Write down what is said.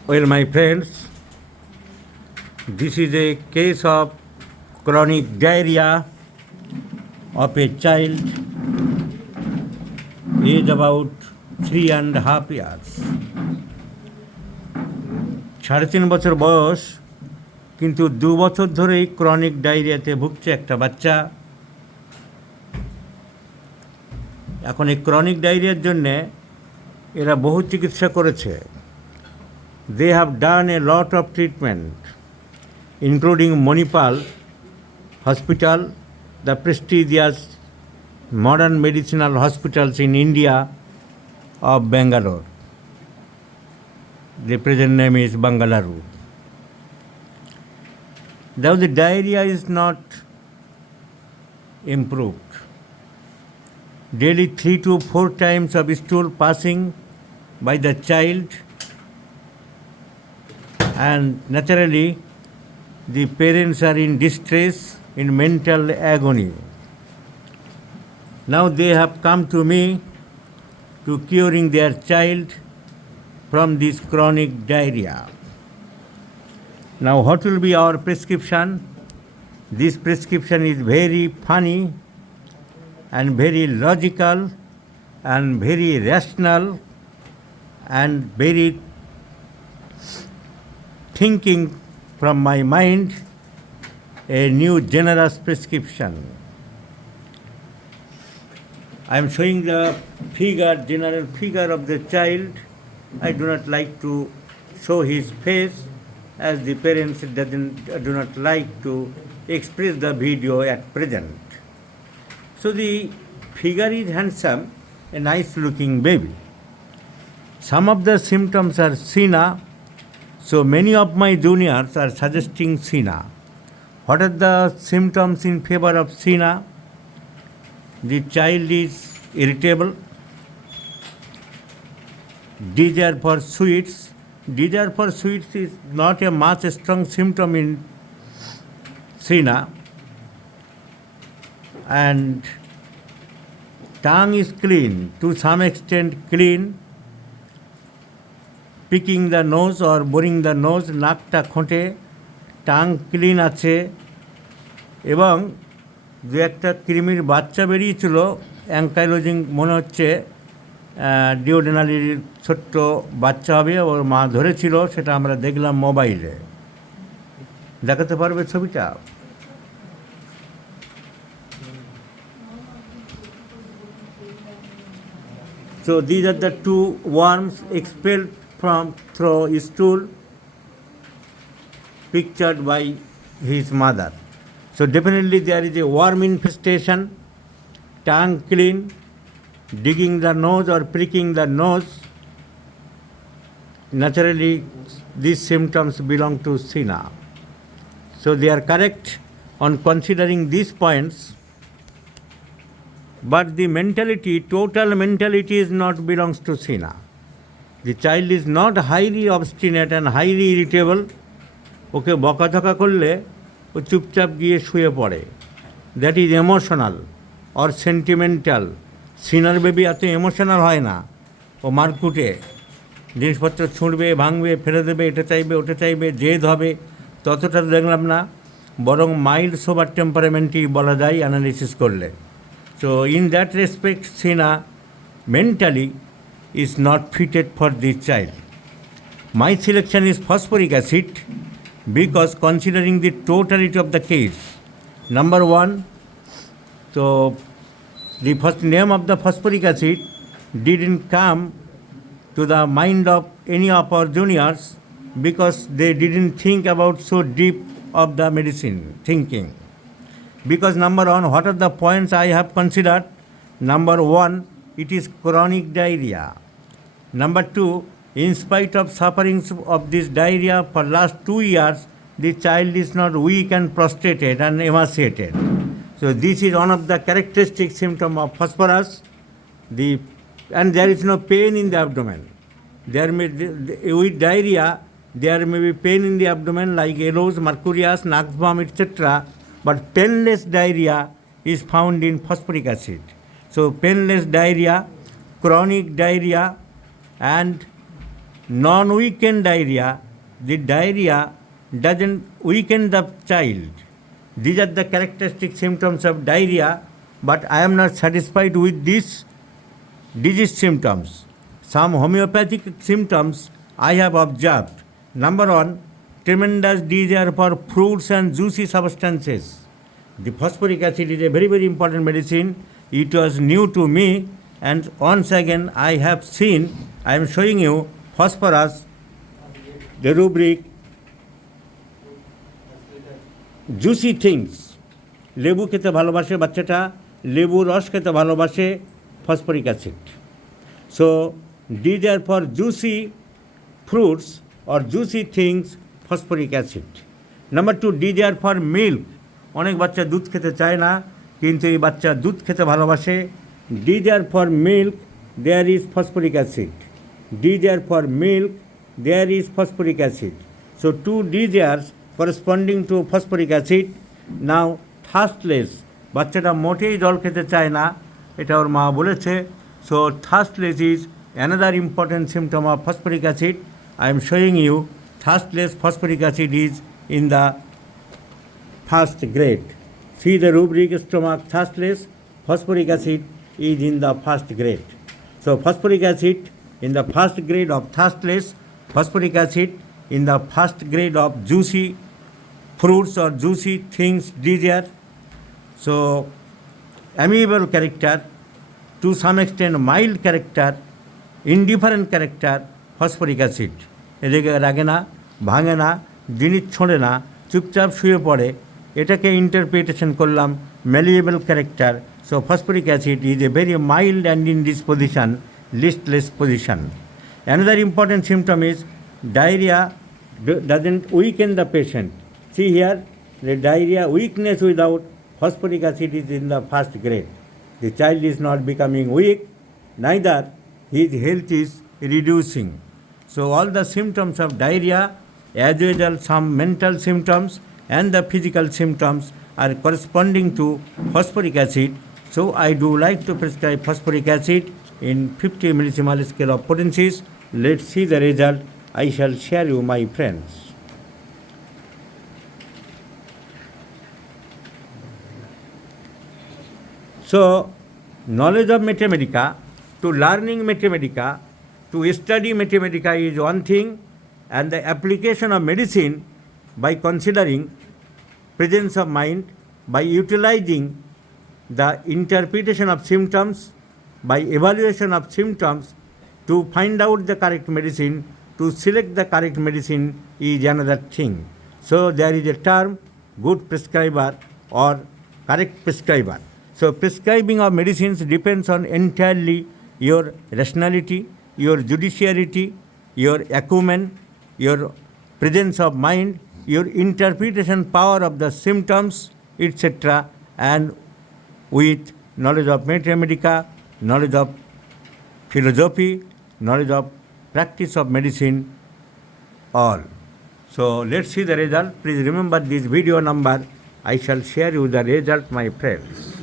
Well, my friends, this is a case of chronic diarrhea of a child aged about 3.5 years. 3.5 বছর বয়স, কিন্তু 2 বছর ধরেই chronic ডায়রিয়াতে ভুগছে একটা বাচ্চা। এখন এই ক্রনিক ডায়রিয়ার জন্যে এরা বহু চিকিৎসা করেছে। They have done a lot of treatment, including Manipal Hospital, the prestigious modern medicinal hospitals in India of Bangalore. The present name is Bangalore. Though the diarrhea is not improved. Daily 3 to 4 times of stool passing by the child, and naturally the parents are in distress, in mental agony. Now they have come to me to curing their child from this chronic diarrhea. Now what will be our prescription? This prescription is very funny and very logical and very rational and very thinking from my mind, a new generous prescription. I am showing the general figure of the child. I do not like to show his face, as the parents do not like to express the video at present. So the figure is handsome, a nice looking baby. Some of the symptoms are Sina, so many of my juniors are suggesting Sina. What are the symptoms in favor of Sina? The child is irritable, desire for sweets. Desire for sweets is not a much strong symptom in Sina. And tongue is clean, to some extent clean. Picking the nose or boring the nose, নাকটা খোঁটে, tongue clean আছে, এবং দু একটা কৃমির বাচ্চা বেরিয়েছিল, ankylosing মনে হচ্ছে ডিওডেনালির ছোট্ট বাচ্চা হবে, ওর মা ধরেছিল, সেটা আমরা দেখলাম মোবাইলে। দেখাতে পারবে ছবিটা? So these are the two worms expelled through stool, pictured by his mother. So definitely there is a worm infestation, tongue clean, digging the nose or pricking the nose. Naturally these symptoms belong to Sina. So they are correct on considering these points. But the mentality, total mentality is not belongs to Sina. The child is not highly obstinate and highly irritable. ওকে বকাঝকা করলে ও চুপচাপ গিয়ে শুয়ে পড়ে। That is emotional or sentimental. Sinner baby এত emotional হয় না। ও মারকুটে জিনিসপত্র ছুঁড়বে, ভাঙবে, ফেলে দেবে, এটা চাইবে, ওটা চাইবে, জেদ হবে, ততটা দেখলাম না। বরং মাইল্ড সোবার টেম্পারামেন্টই বলা যায় অ্যানালিসিস করলে। So in that respect, Sina mentally is not fitted for this child. My selection is phosphoric acid because considering the totality of the case, number one, so the first name of the phosphoric acid didn't come to the mind of any of our juniors because they didn't think about so deep of the medicine thinking. Because number one, what are the points I have considered? Number one, it is chronic diarrhea. Number two, in spite of sufferings of this diarrhea for last 2 years, the child is not weak and prostrated and emaciated. So this is one of the characteristic symptom of phosphorus. And there is no pain in the abdomen. With diarrhea, there may be pain in the abdomen like yellows, mercurius, naxbom, etc. But painless diarrhea is found in phosphoric acid. So painless diarrhea, chronic diarrhea, and non-weakened diarrhea, the diarrhea doesn't weaken the child. These are the characteristic symptoms of diarrhea, but I am not satisfied with these disease symptoms. Some homeopathic symptoms I have observed. Number one, tremendous desire for fruits and juicy substances. The phosphoric acid is a very, very important medicine. It was new to me, and once again I have seen, I am showing you phosphorus, the rubric, juicy things. লেবু খেতে ভালোবাসে বাচ্চাটা, লেবু রস খেতে ভালোবাসে, phosphoric acid. So, desire for juicy fruits or juicy things, phosphoric acid. Number two, desire for milk. অনেক বাচ্চা দুধ খেতে চায় না, কিন্তু এই বাচ্চা দুধ খেতে ভালোবাসে. Desire for milk, there is phosphoric acid. Desire for milk, there is phosphoric acid. So two desires corresponding to phosphoric acid. Now thirstless, বাচ্চাটা মোটেই জল খেতে চায় না, এটা ওর মা বলেছে. So thirstless is another important symptom of phosphoric acid. I am showing you thirstless phosphoric acid is in the first grade. See the rubric, stomach thirstless, phosphoric acid is in the first grade. So phosphoric acid in the first grade of thirstless, phosphoric acid in the first grade of juicy fruits or juicy things desire. So amiable character, to some extent mild character, indifferent character, phosphoric acid. রেগে রাগে না, ভাঙে না, জিনিস ছোঁড়ে না, চুপচাপ শুয়ে পড়ে, এটাকে ইন্টারপ্রিটেশন করলাম ম্যালিয়েবল character. So phosphoric acid is a very mild and in disposition, listless position. Another important symptom is diarrhea doesn't weaken the patient. See here, the diarrhea weakness without phosphoric acid is in the first grade. The child is not becoming weak, neither his health is reducing. So all the symptoms of diarrhea, as well as some mental symptoms and the physical symptoms are corresponding to phosphoric acid. So I do like to prescribe phosphoric acid in 50 millisimal scale of potencies. Let's see the result. I shall share you, my friends. So, knowledge of mathematica, to learning mathematica, to study mathematica is one thing, and the application of medicine by considering presence of mind, by utilizing the interpretation of symptoms, by evaluation of symptoms to find out the correct medicine, to select the correct medicine is another thing. So there is a term, good prescriber or correct prescriber. So prescribing of medicines depends on entirely your rationality, your judiciarity, your acumen, your presence of mind, your interpretation power of the symptoms, etc., and with knowledge of mathematica, knowledge of philosophy, knowledge of practice of medicine, all. So let's see the result. Please remember this video number. I shall share you the result, my friends.